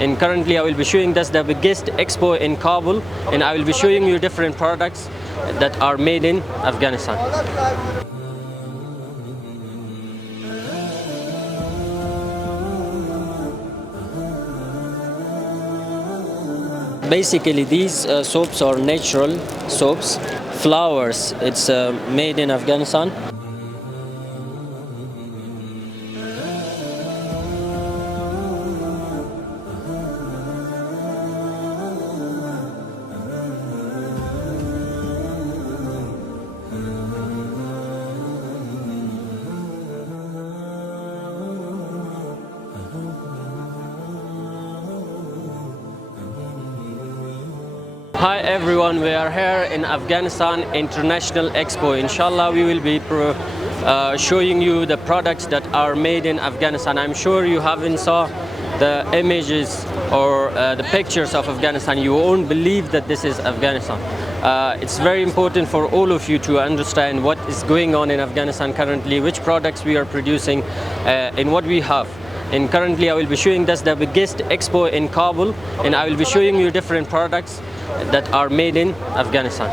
And currently I will be showing this the biggest expo in Kabul, and I will be showing you different products that are made in Afghanistan. Basically these soaps are natural soaps. Flowers, it's made in Afghanistan. Hi everyone, we are here in Afghanistan International Expo. Inshallah, we will be showing you the products that are made in Afghanistan. I'm sure you haven't saw the images or the pictures of Afghanistan. You won't believe that this is Afghanistan. It's very important for all of you to understand what is going on in Afghanistan currently, which products we are producing, and what we have. And currently I will be showing this the biggest expo in Kabul, and I will be showing you different products that are made in Afghanistan.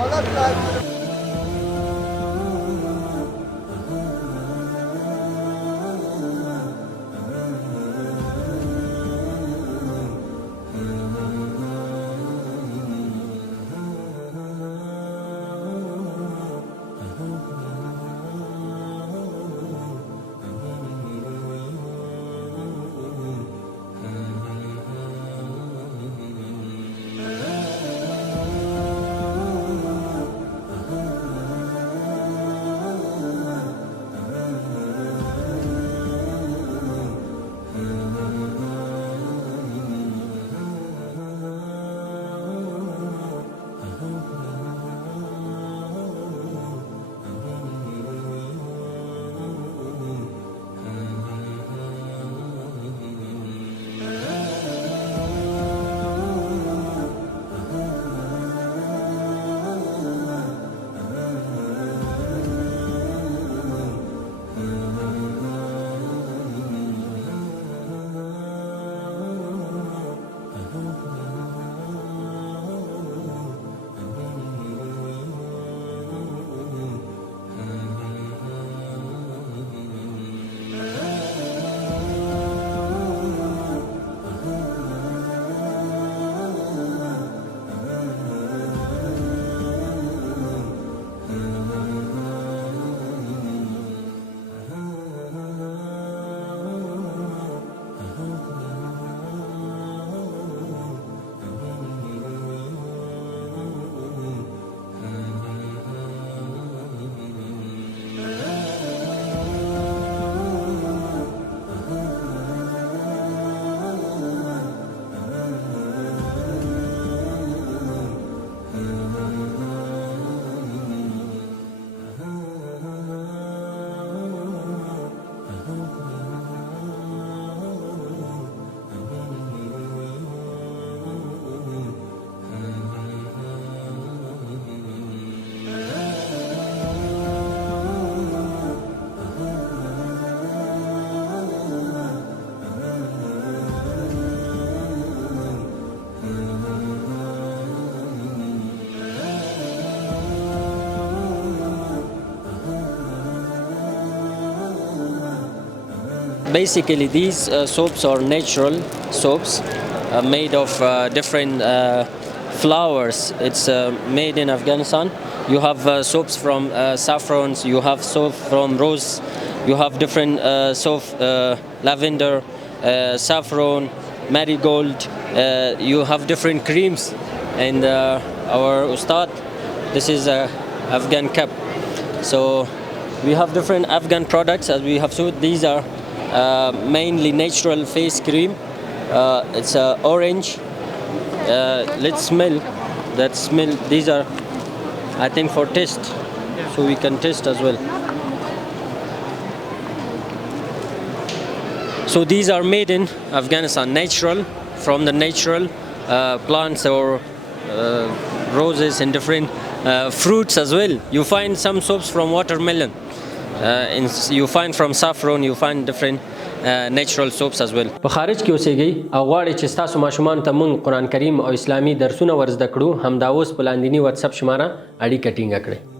Basically these soaps are natural soaps made of different flowers. It's made in Afghanistan. You have soaps from saffrons, you have soap from rose, you have different soap, lavender, saffron, marigold, you have different creams. And our Ustad, this is a Afghan cup. So we have different Afghan products as we have seen. These are mainly natural face cream. It's orange. Let's smell that smell. These are, I think, for taste, so we can taste as well. So these are made in Afghanistan, natural, from the natural plants or roses and different fruits as well. You find some soaps from watermelon. You find from saffron, you find different natural soaps as well. په خارج کې اوسېږئ او غواړئ چې ستاسو ماشومان ته مونږ قرآن کریم او اسلامي درسونه ورزده کړو، همدا اوس په لاندیني واتساپ شماره اړیکه ټینګه کړئ.